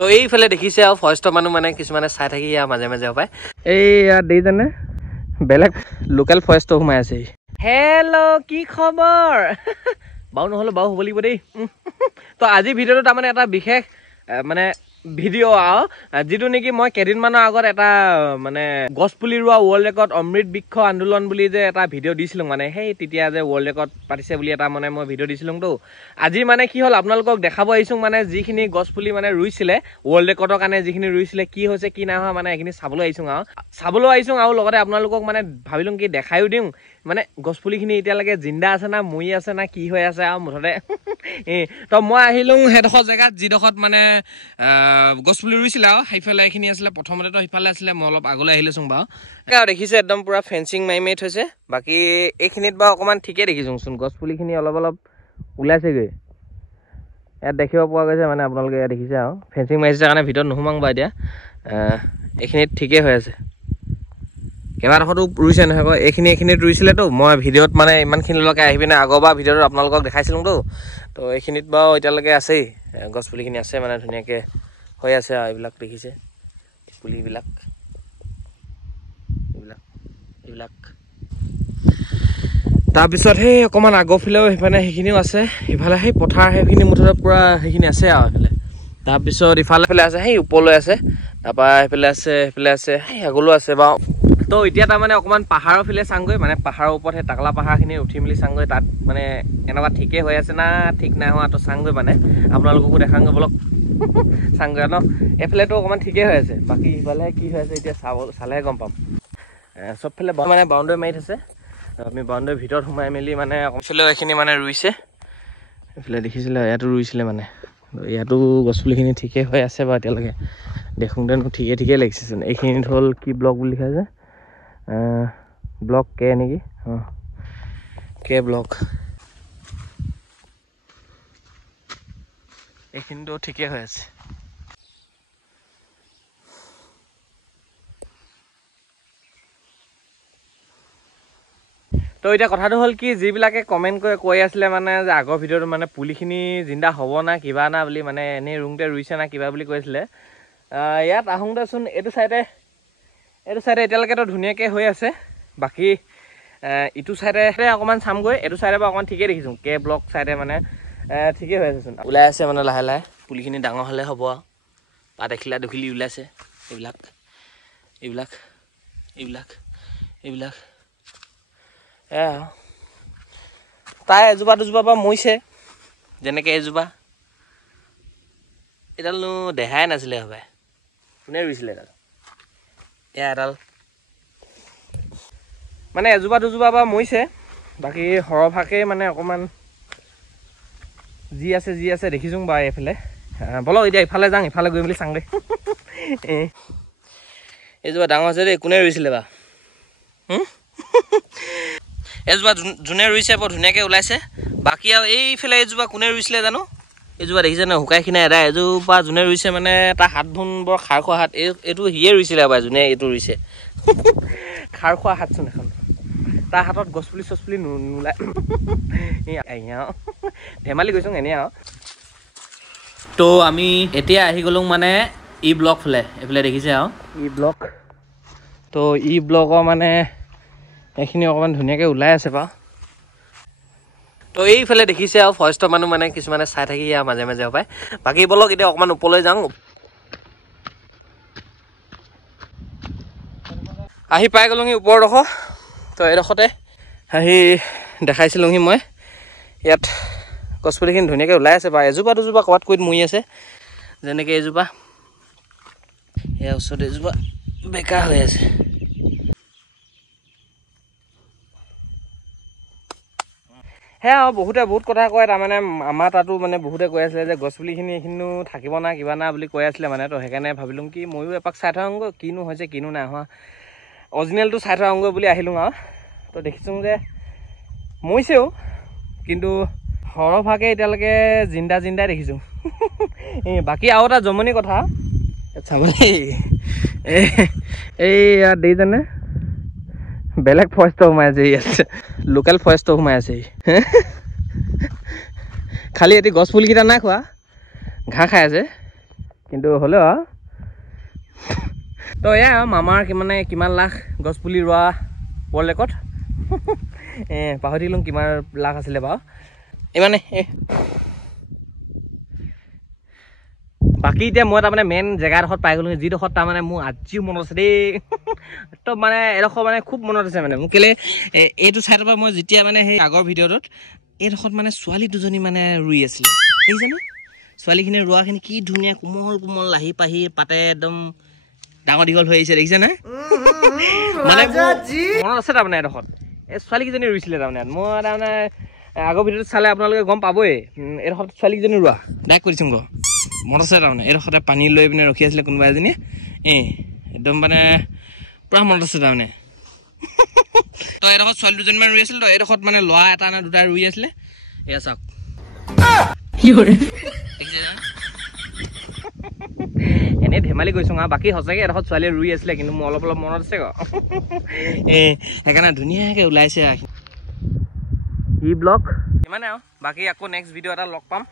তো এইফালে দেখিছে আৰু ফৰেষ্টৰ মানুহ মানে কিছুমানে চাই থাকি ইয়াৰ মাজে মাজে পায় এই ইয়াত দেইজনে বেলেগ লোকেল ফৰেষ্টৰ সোমাই আছে হেল্ল' কি খবৰ বাৰু নহ'লে বাৰু হ'ব লাগিব দেই তো আজি ভিডিঅ'টো তাৰমানে এটা বিশেষ মানে ভিডিঅ' আৰু যিটো নেকি মই কেইদিনমানৰ আগত এটা মানে গছপুলি ৰোৱা ৱৰ্ল্ড ৰেকৰ্ড অমৃত বৃক্ষ আন্দোলন বুলি যে এটা ভিডিঅ' দিছিলোঁ মানে সেই তেতিয়া যে ৱৰ্ল্ড ৰেকৰ্ড পাতিছে বুলি এটা মানে মই ভিডিঅ' দিছিলোঁ তো আজি মানে কি হ'ল আপোনালোকক দেখাব আহিছোঁ মানে যিখিনি গছপুলি মানে ৰুইছিলে ৱৰ্ল্ড ৰেকৰ্ডৰ কাৰণে যিখিনি ৰুইছিলে কি হৈছে কি নাই হোৱা মানে এইখিনি চাবলৈ আহিছোঁ আৰু লগতে আপোনালোকক মানে ভাবিলোঁ কি দেখায়ো দিওঁ মানে গছপুলিখিনি এতিয়ালৈকে জিন্দা আছে না মৰি আছে না কি হৈ আছে আৰু মুঠতে তো মই আহিলোঁ সেইডোখৰ জেগাত যিডোখৰত মানে গছপুলি ৰুইছিলে আৰু সেইফালে এইখিনি আছিলে প্ৰথমতেতো সিফালে আছিলে মই অলপ আগলৈ আহিলোচোন বাৰু দেখিছে একদম পুৰা ফেঞ্চিং মাৰি থৈছে বাকী এইখিনিত বাৰু অকণমান ঠিকেই দেখিছোঁচোন গছপুলিখিনি অলপ ওলাইছেগৈ ইয়াত দেখিব পোৱা গৈছে মানে আপোনালোকে ইয়াত দেখিছে আৰু ফেঞ্চিং মাৰিছে কাৰণে ভিতৰত নোসোমাং বাৰু এতিয়া এইখিনিত ঠিকেই হৈ আছে কেইবাডোখৰতো ৰুইছে নহয় আকৌ এইখিনিত ৰুইছিলেতো মই ভিডিঅ'ত মানে ইমানখিনিলৈকে আহি পিনে আগৰবাৰ ভিডিঅ'টো আপোনালোকক দেখাইছিলোঁতো তো এইখিনিত বাৰু এতিয়ালৈকে আছেই গছপুলিখিনি আছে মানে ধুনীয়াকৈ হৈ আছে আৰু এইবিলাক দেখিছে পুলিবিলাক এইবিলাক তাৰপিছত সেই অকণমান আগৰফালেও সেইফালে সেইখিনিও আছে ইফালে সেই পথাৰ সেইখিনি মুঠতে পূৰা সেইখিনি আছে আৰু এইফালে তাৰপিছত ইফালে আছে সেই ওপৰলৈ আছে তাৰপৰা সেইফালে আছে সেই আগলৈও আছে বাৰু তো এতিয়া তাৰমানে অকণমান পাহাৰৰ ফালে চাংগৈ মানে পাহাৰৰ ওপৰত সেই টাকলা পাহাৰখিনি উঠি মেলি চাংগৈ তাত মানে এনেকুৱা ঠিকেই হৈ আছে না ঠিক নাই হোৱা তো চাংগৈ মানে আপোনালোককো দেখাংগৈ বলক চাংগৈ ন এইফালেতো অকণমান ঠিকেই হৈ আছে বাকী ইফালে কি হৈ আছে এতিয়া চালেহে গম পাম চবফালে মানে বাউণ্ডেৰী মাৰি থৈছে আমি বাউণ্ডেৰীৰ ভিতৰত সোমাই মেলি মানে অকণফালেও এইখিনি মানে ৰুইছে এইফালে দেখিছিলে ইয়াতো ৰুইছিলে মানে ইয়াতো গছপুলিখিনি ঠিকেই হৈ আছে বাৰু এতিয়ালৈকে দেখোঁতেনো ঠিকেই লাগিছেচোন এইখিনিত হ'ল কি ব্লক বুলি লিখা আছে ব্লক কে নেকি অঁ কে ব্লক এইখিনিতো ঠিকেই হৈ আছে তো এতিয়া কথাটো হ'ল কি যিবিলাকে কমেণ্ট কৰি কৈ আছিলে মানে যে আগৰ ভিডিঅ'টো মানে পুলিখিনি জিন্দা হ'ব না কিবা না বুলি মানে এনেই ৰুংতে ৰুইছে না কিবা বুলি কৈছিলে ইয়াত আহোঁতেচোন এইটো চাইডে এতিয়ালৈকেতো ধুনীয়াকৈ হৈ আছে বাকী ইটো চাইডে অকণমান চামগৈ এইটো চাইডে পৰা অকণমান ঠিকেই দেখিছোঁ কে ব্লক চাইডে মানে ঠিকেই হৈ আছেচোন ওলাই আছে মানে লাহে লাহে পুলিখিনি ডাঙৰ হ'লে হ'ব আৰু তাত দেখিলা দেখিলি ওলাইছে এইবিলাক তাই এজোপা দুজোপা পৰা মৰিছে যেনেকৈ এজোপা এডালনো দেখাই নাছিলে হ'বাই কোনে ৰুইছিলে এডাল মানে এজোপা দুজোপা পৰা মৰিছে বাকী সৰহভাগেই মানে অকণমান যি আছে দেখিছোঁ বাৰু এইফালে বলক এতিয়া ইফালে যাওঁ ইফালে গৈ মেলি চাংগৈ এইজোপা ডাঙৰ হৈছে দেই কোনে ৰুইছিলে বা এজোপা যোনে ৰুইছে বৰ ধুনীয়াকৈ ওলাইছে বাকী আৰু এইফালে এজোপা কোনে ৰুইছিলে জানো এইজোপা দেখিছে নহয় শুকাই খিনাই এদাই এজোপা যোনে ৰুইছে মানে তাৰ হাত ধুন বৰ খাৰ খোৱা হাত এইটো সিয়ে ৰুইছিলে বাৰু যোনে এইটো ৰুইছে খাৰ খোৱা হাতচোন এখন তাৰ হাতত গছপুলি চছপুলি নোলায় ধেমালি গৈছোঁ এনেই আৰু তো আমি এতিয়া আহি গ'লোঁ মানে ই ব্লক ফালে এইফালে দেখিছে আৰু ই ব্লক তো ই ব্লকৰ মানে এইখিনি অকণমান ধুনীয়াকৈ ওলাই আছে বাৰু তো এইফালে দেখিছে আৰু ফৰেষ্টৰ মানুহ মানে কিছুমানে চাই থাকি ইয়াৰ মাজে মাজে পায় বাকী বলক এতিয়া অকণমান ওপৰলৈ যাওঁ আহি পাই গ'লোহি ওপৰডোখৰ তো এইডোখৰতে আহি দেখাইছিলোঁহি মই ইয়াত গছপুলিখিনি ধুনীয়াকৈ ওলাই আছে বাৰু এজোপা দুজোপা ক'ৰবাত ক'ত মৰি আছে যেনেকৈ এজোপা ইয়াৰ ওচৰত এজোপা বেকা হৈ আছে সেয়া আৰু বহুতে বহুত কথা কয় তাৰমানে আমাৰ তাতো মানে বহুতে কৈ আছিলে যে গছপুলিখিনি এইখিনিও থাকিব না কিবা না বুলি কৈ আছিলে মানে তো সেইকাৰণে ভাবিলোঁ কি ময়ো এপাক চাই থৈ আহোঁগৈ কিনো হৈছে কিনো নাই হোৱা অৰিজিনেলটো চাই থৈ আহোঁগৈ বুলি আহিলোঁ আৰু তো দেখিছোঁ যে মৰিছেও কিন্তু সৰহভাগে এতিয়ালৈকে জিন্দাই দেখিছোঁ বাকী আৰু এটা জমনি কথা চাবলৈ এই ইয়াত দেখিছেনে বেলেগ ফৰেষ্টৰ সোমাই আছে ইয়াত লোকেল ফৰেষ্টৰ সোমাই আছে খালি এটি গছ পুলিকেইটা নাই খোৱা ঘাঁহ খাই আছে কিন্তু হ'লেও তো এয়া মামাৰ কিমান লাখ গছ পুলি ৰোৱা ৱৰ্ল্ড ৰেকৰ্ড পাহৰি থাকিলোঁ কিমান লাখ আছিলে বাৰু ইমানে বাকী এতিয়া মই তাৰমানে মেইন জেগাডোখৰত পাই গ'লোঁ যিডোখৰত তাৰমানে মোৰ আজিও মনত আছে দেই একদম মানে এডোখৰ মানে খুব মনত আছে মানে মোক কেলে এইটো চাইডৰ পৰা মই যেতিয়া মানে সেই আগৰ ভিডিঅ'টোত এইডোখৰত মানে ছোৱালী দুজনী মানে ৰুই আছিলে দেখিছেনে ছোৱালীখিনি ৰোৱাখিনি কি ধুনীয়া কোমল কোমল লাহি পাহি পাতে একদম ডাঙৰ দীঘল হৈ আহিছে দেখিছেনে মানে মনত আছে তাৰমানে এডোখৰত এই ছোৱালীকেইজনী ৰুইছিলে তাৰমানে মই তাৰমানে আগৰ ভিডিঅ'টো চালে আপোনালোকে গম পাবই এডোখৰত ছোৱালীকেইজনী ৰোৱা ডাইৰেক্ট কৰিছোঁ গৈ মনত আছে তাৰমানে এইডোখৰতে পানী লৈ পিনে ৰখি আছিলে কোনোবা এজনী একদম মানে পুৰা মনত আছে তাৰমানে তো এইডোখৰত ছোৱালী দুজনীমান ৰুই আছিল তো এইডোখৰত মানে ল'ৰা এটা নে দুটা ৰুই আছিলে এয়া চাওক এনেই ধেমালি গৈছোঁ বাকী সঁচাকৈ এডোখৰত ছোৱালীয়ে ৰুই আছিলে কিন্তু মোৰ অলপ অলপ মনত আছে সেইকাৰণে ধুনীয়াকৈ ওলাইছে ই ব্লগ ইমানে আৰু বাকী আকৌ নেক্সট ভিডিঅ' এটা লগ পাম